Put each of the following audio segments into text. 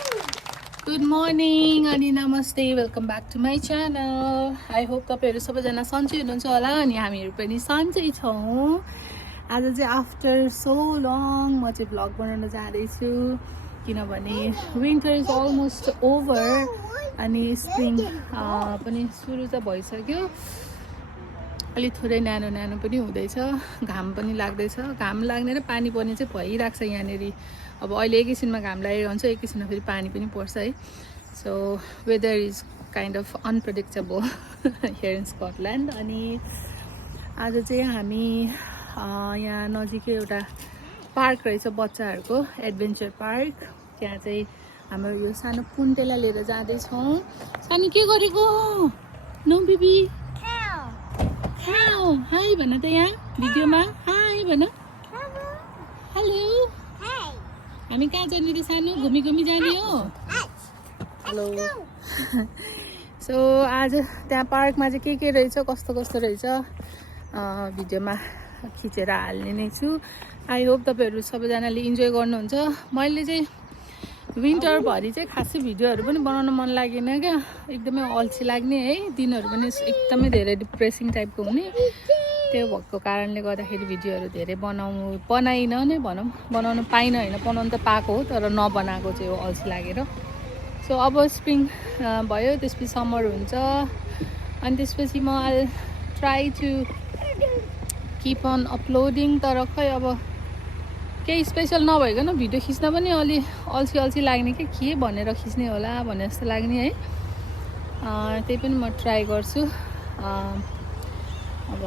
Good morning अनि नमस्ते, welcome back to my channel. I hope तपाईँहरू सबैजना सन्चै हुनुहुन्छ होला अनि हामीहरू पनि सन्चै छौँ। आज चाहिँ आफ्टर सो लङ म चाहिँ भ्लग बनाउन जाँदैछु किनभने विन्टर इज अलमोस्ट ओभर अनि स्प्रिङ पनि सुरु त भइसक्यो। अलिक थोरै न्यानो न्यानो पनि हुँदैछ, घाम पनि लाग्दैछ। घाम लाग्ने र पानी पर्ने चाहिँ भइरहेको छ यहाँनिर। अब अहिले एकैछिनमा घाम लागेको हुन्छ, एकैछिनमा फेरि पानी पनि पर्छ है। So whether is kind of unpredictable here in Scotland. अनि आज चाहिँ हामी यहाँ नजिकै एउटा पार्क रहेछ बच्चाहरूको, एडभेन्चर पार्क। त्यहाँ चाहिँ हाम्रो यो सानो पुन्टेलाई लिएर जाँदैछौँ। सानो के गरेको नो बेबी? हाई भन त यहाँ भिडियोमा, हाई भन। हेलो, हामी कहाँ जाने रे सानो? घुमी घुमी जाने हो? हेलो। सो आज त्यहाँ पार्कमा चाहिँ के रहेछ, कस्तो कस्तो रहेछ भिडियोमा खिचेर हाल्ने नै छु। आई होप तपाईँहरू सबैजनाले इन्जोय गर्नुहुन्छ। मैले चाहिँ विन्टरभरि चाहिँ खासै भिडियोहरू पनि बनाउन मन लागेन क्या, एकदमै अल्छी लाग्ने है, दिनहरू पनि एकदमै धेरै डिप्रेसिङ टाइपको हुने। त्यो भएको कारणले गर्दाखेरि भिडियोहरू धेरै बनाइन नै भनौँ, बनाउन पाइनँ होइन, बनाउनु त पाएको हो तर नबनाएको चाहिँ हो अल्छी लागेर। सो अब स्प्रिङ भयो, त्यसपछि समर हुन्छ अनि त्यसपछि म I try to keep on uploading. तर खै अब केही स्पेसल नभइकन भिडियो खिच्न पनि अलि अल्छी लाग्ने के भनेर खिच्ने होला भने जस्तो लाग्ने है। त्यही पनि म ट्राई गर्छु। अब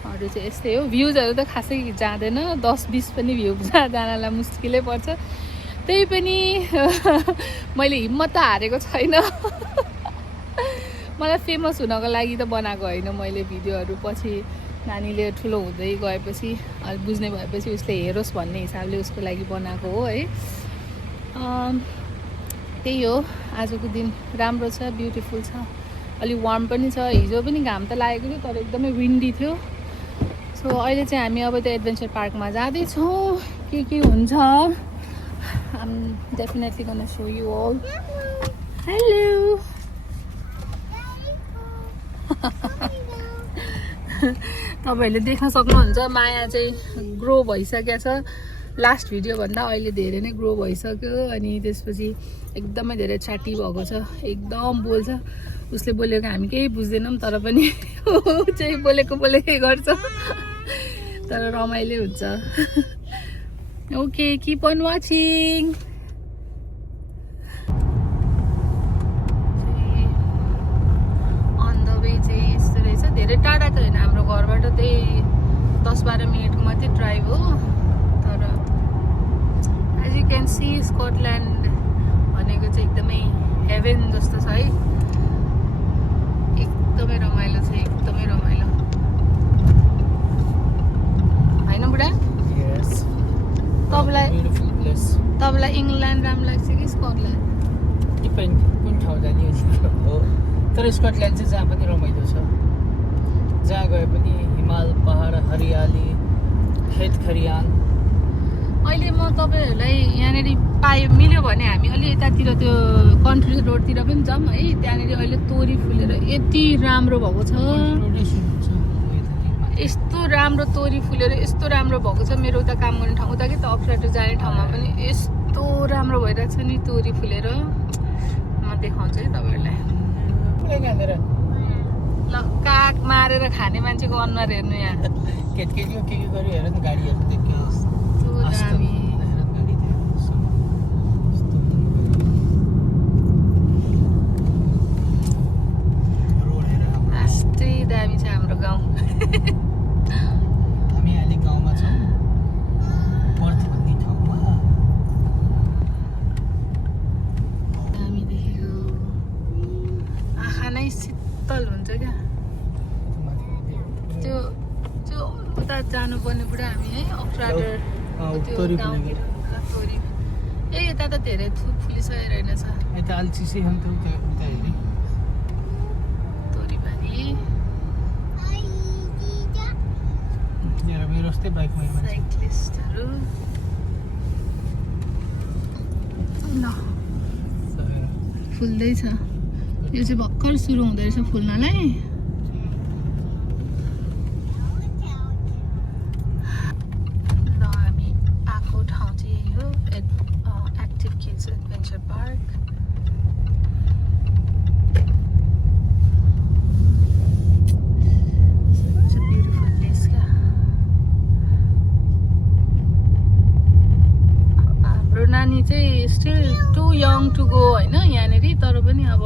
अरू चाहिँ यस्तै हो, भ्युजहरू त खासै जाँदैन, 10-20 पनि भ्यू जानलाई मुस्किलै पर्छ। त्यही पनि मैले हिम्मत त हारेको छैन। मलाई फेमस हुनको लागि त बनाएको होइन मैले भिडियोहरू। पछि नानीले ठुलो हुँदै गएपछि अलिक बुझ्ने भएपछि उसले हेरोस् भन्ने हिसाबले उसको लागि बनाएको हो है। त्यही हो, आजको दिन राम्रो छ, ब्युटिफुल छ, अलिक वार्म पनि छ। हिजो पनि घाम त लागेको थियो तर एकदमै विन्डी थियो। सो अहिले चाहिँ हामी अब त्यो एडभेन्चर पार्कमा जाँदैछौँ। के हुन्छ I'm definitely gonna show you all. Hello. तपाईँहरूले देख्न सक्नुहुन्छ माया चाहिँ ग्रो भइसकेको छ। लास्ट भिडियो भन्दा अहिले धेरै नै ग्रो भइसक्यो। अनि त्यसपछि एकदमै धेरै च्याटी भएको छ, एकदम बोल्छ। उसले बोलेको हामी केही बुझ्दैनौँ तर पनि चाहिँ बोलेकै गर्छ, तर रमाइलो हुन्छ। Okay, keep on watching. On the way चाहिँ यस्तो रहेछ, धेरै टाढा त होइन, हाम्रो घरबाट त्यही 10-12 मिनटको मात्रै ड्राइभ हो। तर as you can see Scotland भनेको चाहिँ एकदमै हेभेन जस्तो छ है। एकदमै रमाइलो छ, एकदमै रमाइलो होइन बुढा? तपाईँलाई इङ्ल्यान्ड राम्रो लाग्छ कि स्कटल्यान्ड? डिपेन्ड कुन ठाउँ जाने हो। तर स्कटल्यान्ड चाहिँ जहाँ पनि रमाइलो छ, जहाँ गए पनि हिमाल, पहाड, हरियाली, खेत खरियान। अहिले म तपाईँहरूलाई यहाँनिर मिल्यो भने हामी अलि यतातिर त्यो कन्ट्री रोडतिर पनि जाऊँ है। त्यहाँनिर अहिले तोरी फुलेर यति राम्रो भएको छ, यस्तो राम्रो तोरी फुलेर यस्तो राम्रो भएको छ। मेरो उता काम गर्ने ठाउँ, उता कि त अप्सरा जाने ठाउँमा पनि यस्तो राम्रो भइरहेको छ नि तोरी फुलेर। म देखाउँछु है तपाईँहरूलाई। ल, काग मारेर खाने मान्छेको अनुहार हेर्नु यहाँ। केटकेटीको के गर्यो हेर न, गाडीहरू देख्यो यस्तै दामी छ हाम्रो गाउँ। हामी अहिले गाउँमा छौँ, पर्थ भन्ने ठाउँमा। दामी देखेको, आँखा नै शीतल हुन्छ क्या। त्यो उता जानुपर्ने बुढा हामी है, अप्सराडर त्यो गाउँतिर तोरी। यता त धेरै फुलिसकेको रहेनछ। यता अलि चिसै हो नि त, उता हेरी तोरीबारी। मेरो जस्तै बाइकमा साइक्लिस्टहरू ल फुल्दैछ यो चाहिँ भर्खर सुरु हुँदै रहेछ फुल्नलाई ल हामी आएको ठाउँ चाहिँ यही हो एक्टिभ किड्स एडभेन्चर पार्क नानी चाहिँ still too young to go होइन यहाँनिर तर पनि अब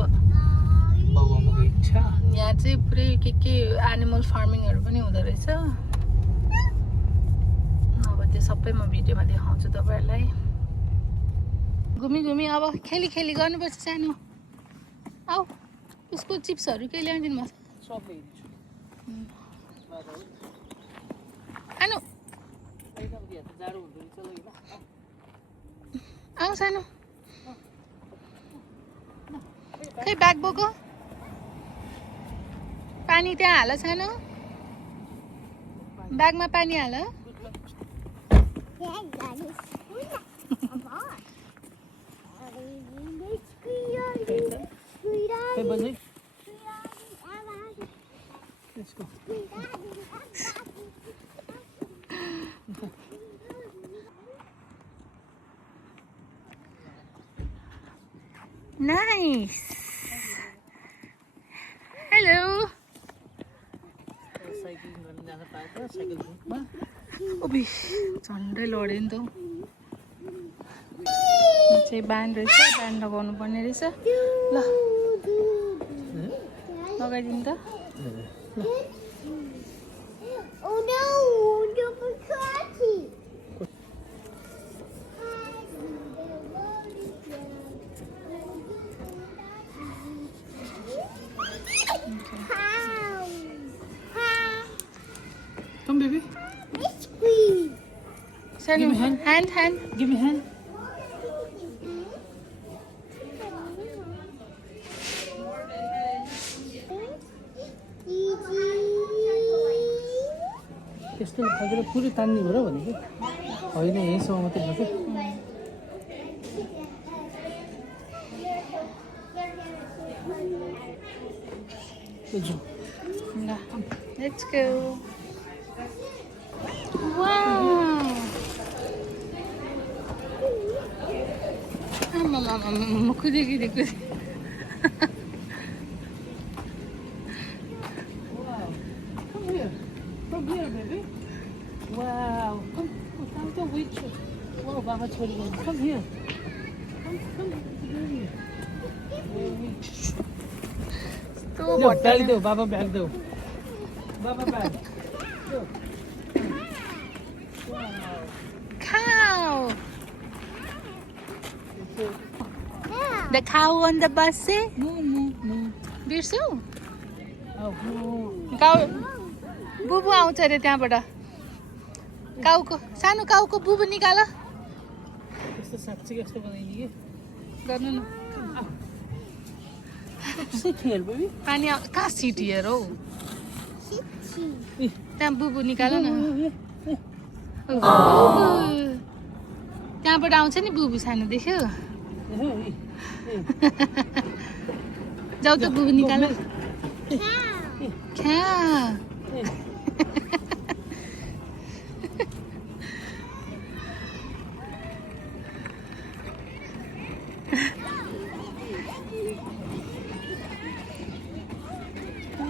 यहाँ चाहिँ पुरै के एनिमल फार्मिङहरू पनि हुँदो रहेछ अब त्यो सबै म भिडियोमा देखाउँछु तपाईँहरूलाई घुमी घुमी अब खेली खेली गर्नुपर्छ सानो आऊ उसको चिप्सहरू केही ल्याइदिनु भएको छ आनु आऊ सानो खै ब्याग बोको पानी त्यहाँ हाल सानो ब्यागमा पानी हाल Nice. Hello. ओबी झन्डै लड्यो नि त चाहिँ ब्यान्ड रहेछ ब्यान्ड लगाउनु पर्ने रहेछ ल लगाइदिनु त Come, baby. Send Give me hand. Hand. Give me hand. त्यस्तो खाएर पुरै तान्ने हो र भनेको होइन यहीसँग मात्रै छ कि Let's go. Wow. Mama, kude. Wow. Come here, baby. Wow. Come to wait. Wow, Baba छोरी गयो. Come here. Come. तो बैग दो बाबा बैग दो बाबा bag cow. The cow on the bus say? No. बिर्सौ Oh, काउ बुबु आउँछ अरे त्यहाँबाट काउको सानो काउको बुबु निकाल यस्तो साँच्चै कस्तो बनाइदिए गर्नु न Sit here, baby. पानी कहाँ सिटिएर हौ त्यहाँ बुबु निकाल न त्यहाँबाट आउँछ नि बुबु सानो देख्यो जाऊ त बुबु निकाल क्या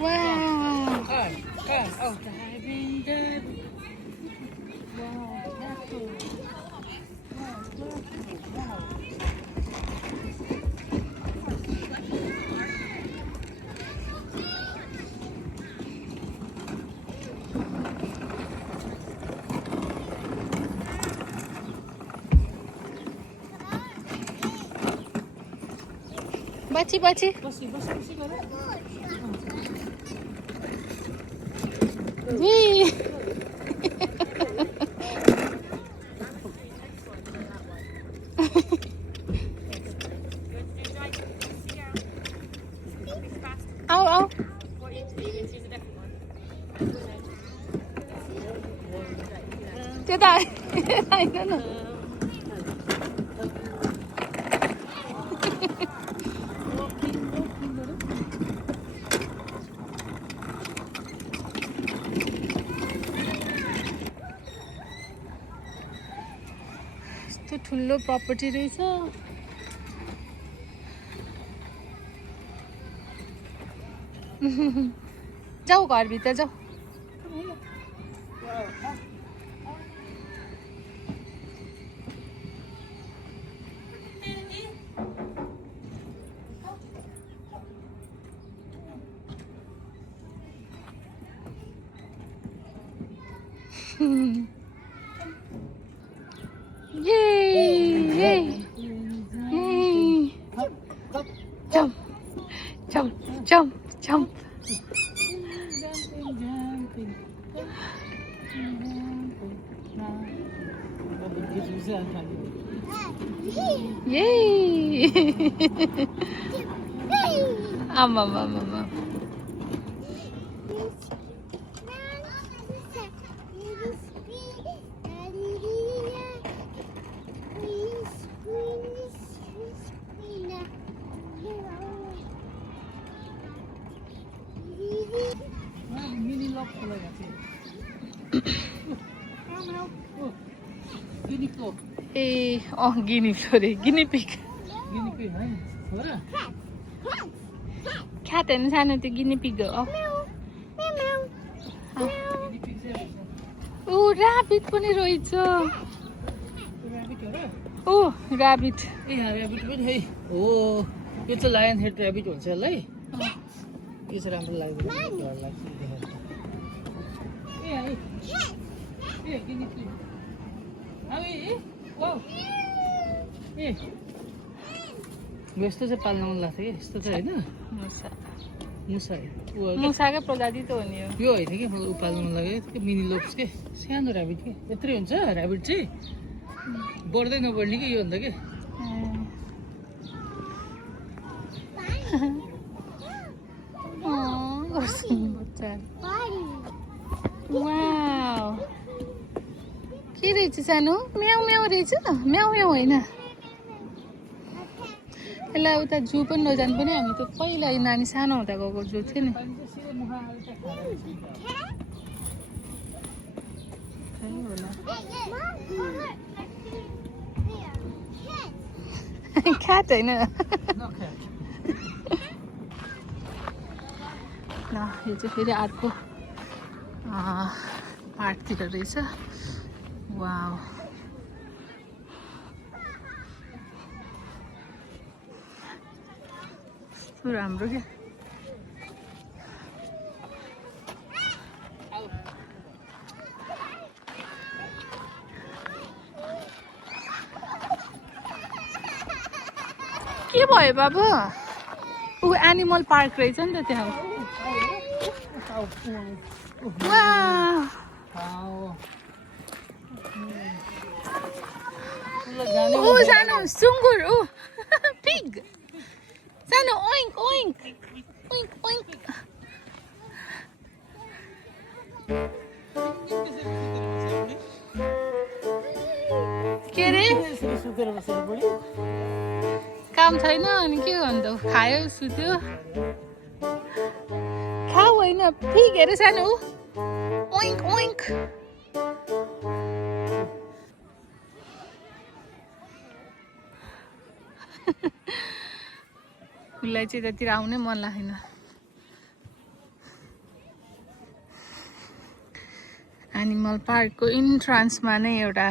wow Oh, diving good. Wow, careful. Wow. बची बस गर जी आओ त्यो त होइन न यस्तो ठुलो प्रपर्टी रहेछ। जाऊ घरभित्र जाऊ। Yay! Jump, jump, jump, jump. Yay! Ama. ए गिनी फ्लोरे गिनी पिग ख्याट होइन सानो त्यो गिनी पिग हो। ऊ ऱ्याबिट पनि रहेछ। ओ ऱ्याबिट हो यो चाहिँ लायन हेड ऱ्याबिट हुन्छ ल है। यो चाहिँ राम्रो लाग्दैन यस्तो चाहिँ पाल्न मन लाग्छ कि यस्तो चाहिँ होइन मुसाकै प्रजाति त हो नि यो होइन कि मलाई उपाल्नु मन लाग्यो त्यो मिनी लोप्स के सानो ऱ्याबिट के यत्रै हुन्छ ऱ्याबिट चाहिँ बढ्दै नबढ्ने कि योभन्दा के के रहेछ सानो म्याउ म्याउ रहेछ म्याउ म्याउ होइन। यसलाई उता जू पनि नजानु पनि हामी त पहिला नानी सानो हुँदा गएको जू थियो नि। ख्याट होइन ल यो चाहिँ फेरि अर्को पार्टतिर रहेछ। वाउ कस्तो राम्रो क्या। के भयो बाबु ऊ एनिमल पार्क रहेछ नि त त्यहाँ। ऊ सानो सुँगुर ऊ पिग सानो ओइङ्क ओइङ्क ओइङ्क ओइङ्क। के अरे काम छैन अनि के गर्नु त खायो सुत्यो। खाऊ होइन पिग हेरे सानो ओइङ्क ओइङ्क। उसलाई चाहिँ यतातिर आउनै मन लागेन। एनिमल पार्कको इन्ट्रान्समा नै एउटा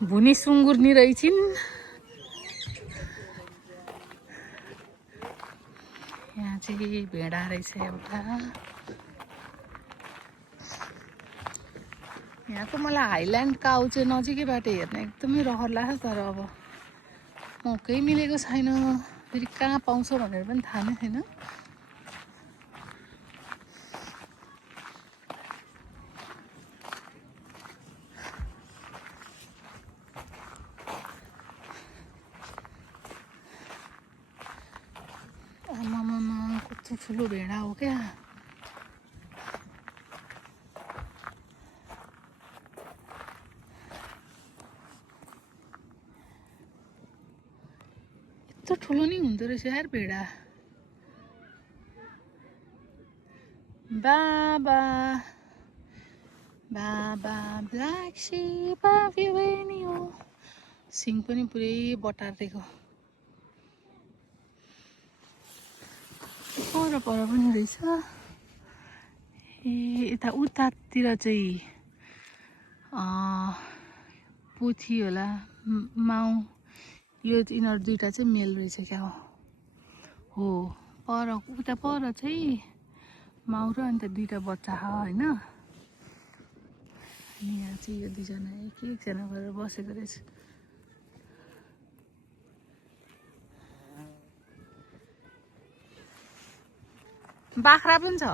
भुनी सुँगुर नि रहेछिन्। यहाँ चाहिँ भेडा रहेछ एउटा। यहाँको मलाई हाइल्यान्ड काउ चाहिँ नजिकैबाट हेर्न एकदमै रहर लाग्छ तर अब मौकै मिलेको छैन। फेरि कहाँ पाउँछ भनेर पनि थाहा नै छैन। आमामामा कस्तो ठुलो भेडा हो क्या। यत्रो ठुलो नि हुँदो रहेछ यार भेडा। बाबा बाबा black sheep have you any सिङ पनि पुरै बटारिदिएको पर पनि रहेछ ए यता उतातिर चाहिँ पोथी होला माउ यो यिनीहरू दुईटा चाहिँ मेल रहेछ क्या हो पर उता पर चाहिँ माउ र अन्त दुईटा बच्चा छ होइन अनि यहाँ चाहिँ यो दुईजना एकजना गरेर बसेको रहेछ बाख्रा पनि छ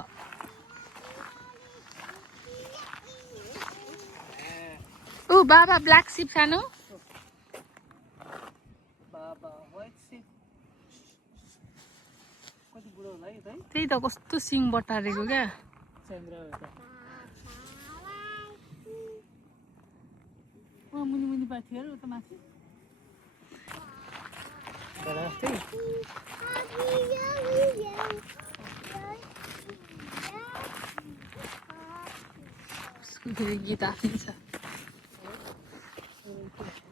ऊ बाबा ब्ल्याक सिप खानु त्यही त कस्तो सिङ बटारेको क्या मुनि मुनि पाथी त माथि फेरि गीत आफ्नै छ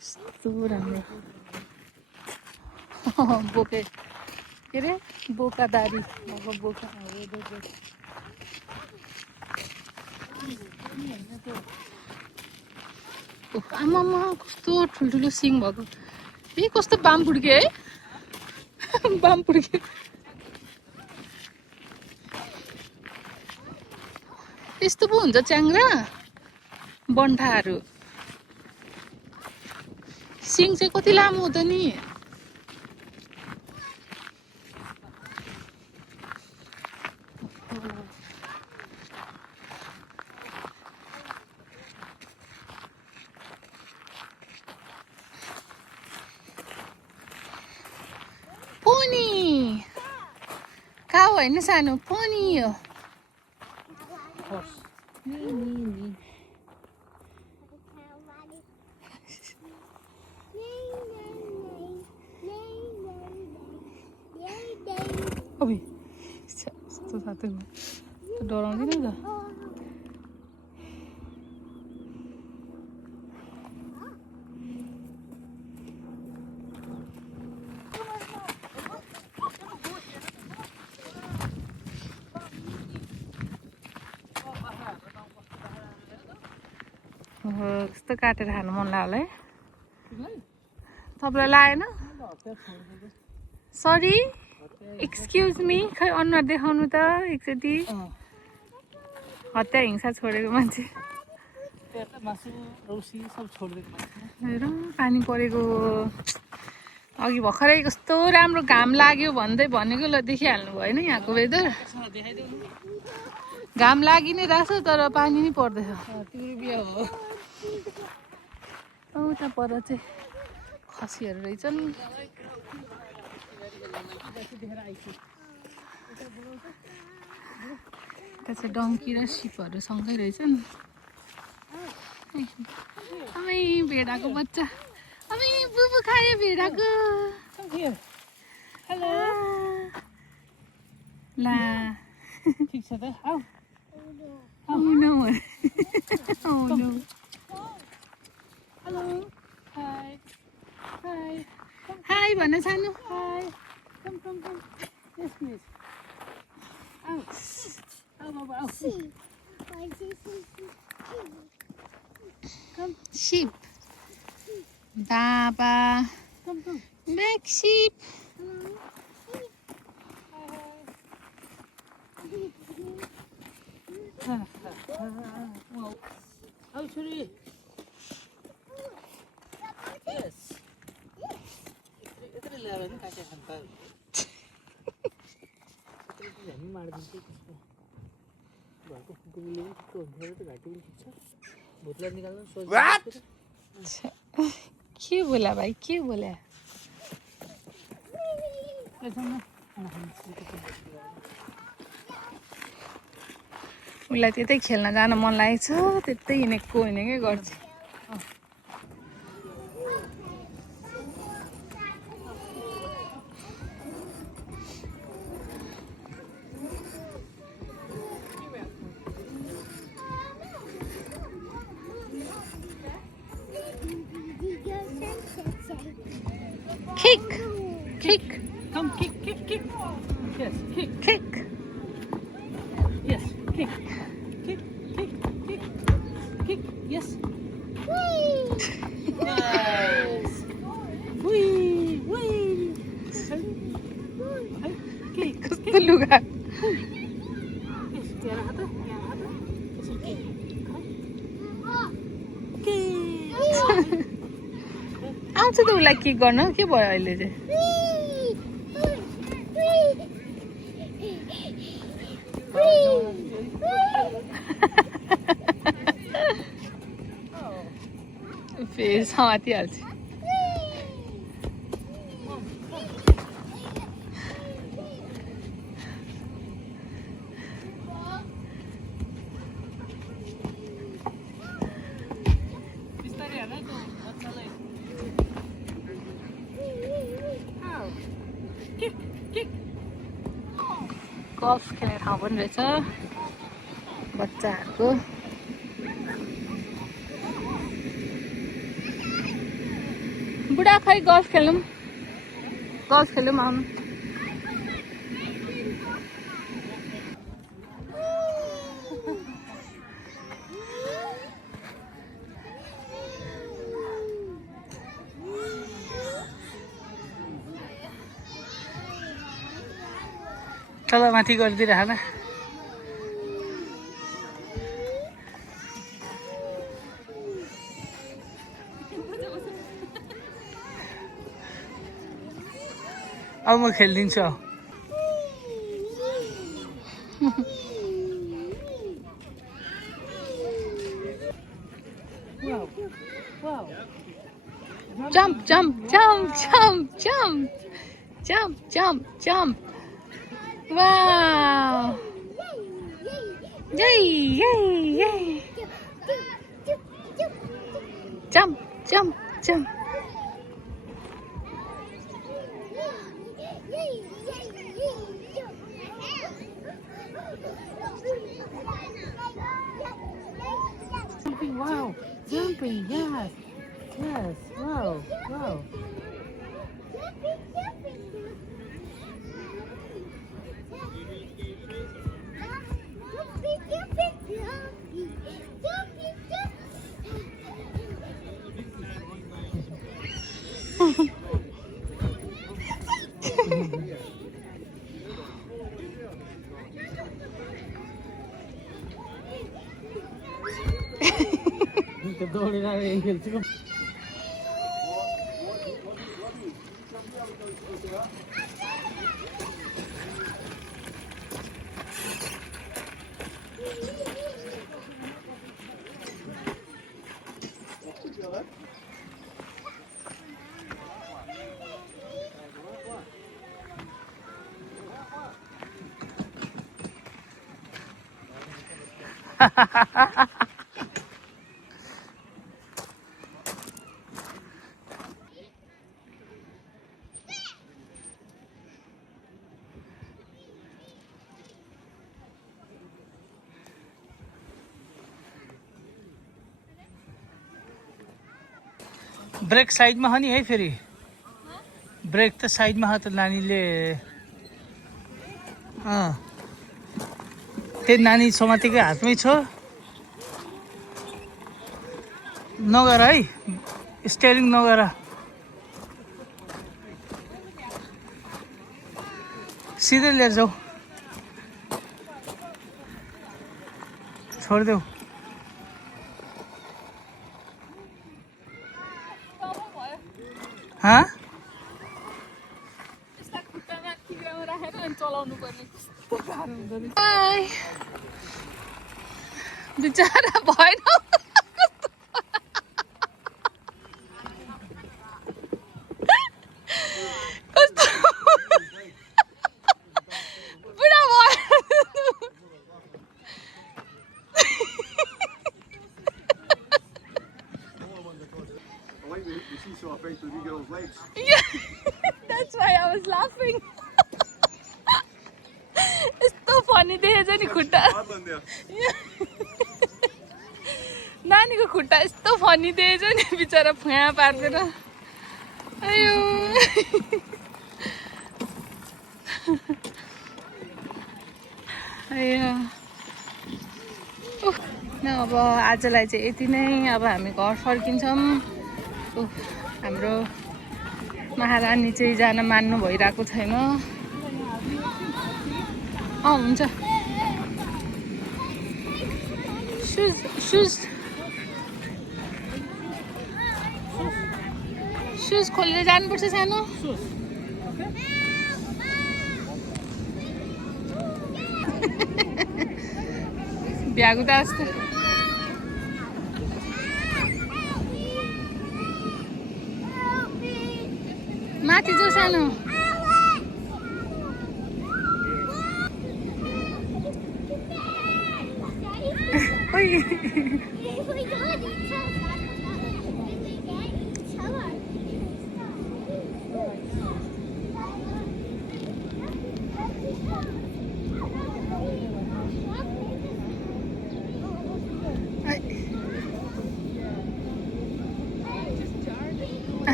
कस्तो राम्रो बोके के अरे बोकादारी बोका आमामा कस्तो ठुल्ठुलो सिङ भएको ए कस्तो बाम पुड्के है बाम पुड्के यस्तो पो हुन्छ च्याङ्ग्रा बन्ठाहरू सिङ चाहिँ कति लामो हो त नि पोनी काउ होइन सानो पोनी हो यस्तो साथै डराउँदैन त कस्तो काटेर खानु मन लाग्यो है तपाईँलाई लागेन सरी एक्सक्युज मी खै अनुहार देखाउनु त एकचोटि हत्या हिंसा छोडेको मान्छे हेर पानी परेको अघि भर्खरै कस्तो राम्रो घाम लाग्यो भन्दै भनेको ल देखिहाल्नु भएन यहाँको वेदर घाम लागि नै रहेछ तर पानी नै पर्दैछ उता पर चाहिँ खसीहरू रहेछन् यता चाहिँ डङ्की र सिपहरू सँगै रहेछन् अमै भेडाको बच्चा अमै बुबु खायो भेडाको ला ठिक छ त आऊ Oh no. Oh no. Hello hi high Hi, भन सानो. High com com com yes please आऊ आऊ बाबा आऊ कम Sheep. Baba. कम कम Big sheep. वाउ आऊ छोरी यस यत्रो ल्याएर नि काटे खान्छ यत्रो हामी मार्दिन्छ त्यसको घरको कुकुरले पनि त्यस्तो हुन्छ र त घाँटी पनि खिच्छ भुतलाई निकाल्न सोच के बोला भाइ के बोला उसलाई त्यतै खेल्न जान मन लागेको छ त्यतै हिँडेको हिँडेकै गर्छ Kick. Come, kick. Yes, kick. Kick. Yes, kick. Kick. Yes. Nice. Wee. Kick. कस्तो लुगा Yes, यहाँ हात यसरी kick. आउँछ त उसलाई किक गर्न के भयो अहिले चाहिँ फेरि समातिहाल्छ बिस्तारै हाल है त्यो बच्चालाई किक गल्फ खेल्ने ठाउँ पनि रहेछ बच्चाहरूको बुढा खै गल्फ खेलौँ आउनु तल माथि गरिदिएर हाल अब म खेलिदिन्छु अब jump wow yay jump wow jumping yes wow दौडेर खेल्छु ब्रेक साइडमा हो नि है फेरि ब्रेक त साइडमा हो त नानीले त्यही नानी समातेकै हातमै छ नगर है स्टेयरिङ नगर सिधै लिएर जाऊ छोडिदेऊ हाँ बिचारा भएन कस्तो बुढा भयो Yeah, that's why I was laughing. यस्तो फनी देखेछ नि खुट्टा नानीको खुट्टा यस्तो फनी देखेछ नि बिचरा फुवा पार्दैन अयो अब आजलाई चाहिँ यति नै। अब हामी घर फर्किन्छौँ। हाम्रो महारानी चाहिँ जान मान्नु भइरहेको छैन। हुन्छ। सुज खोलेर जानुपर्छ सानो। भ्यागुता जस्तो। माथि जो सानो।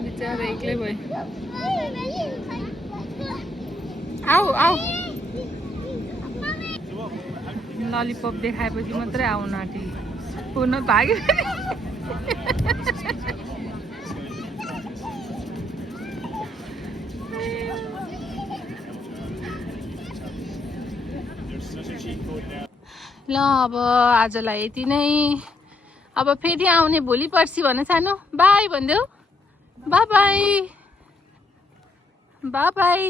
बिचारा एक्लै भयो। आऊ आऊ। ललिपप देखाएपछि मात्रै आउन आँटी। पुनः भाग्यो। ल अब आजलाई यति नै। अब फेरि आउने भोलि पर्सि भने सानो बाई भनिदेऊ। By by. By by.